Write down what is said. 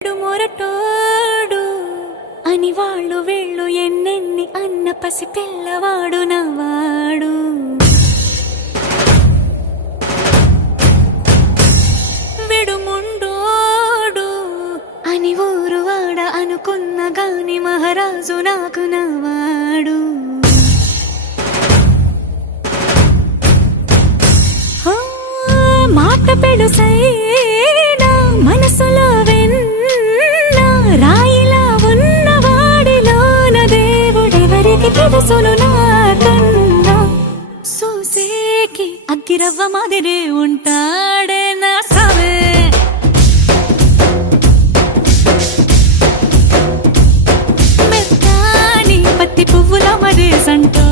మొరటోడు అని వాళ్ళు వీళ్ళు ఎన్నెన్ని అన్న పసి పిల్లవాడు నవాడు. విడుముండోడు అని ఊరు వాడ అనుకున్న గాని మహారాజు నాకు నవాడు. మాట పెడుసైనా మనసులో వెన్న రాయిలా ఉన్నవాడిలోన దేవుడెవరికి తెలుసును నాకన్నా. సూసేకి అగ్గిరవ్వ మాదిరే ఉంటాడే నా సవే. మెత్తాని పత్తి పువ్వుల మరే సంటో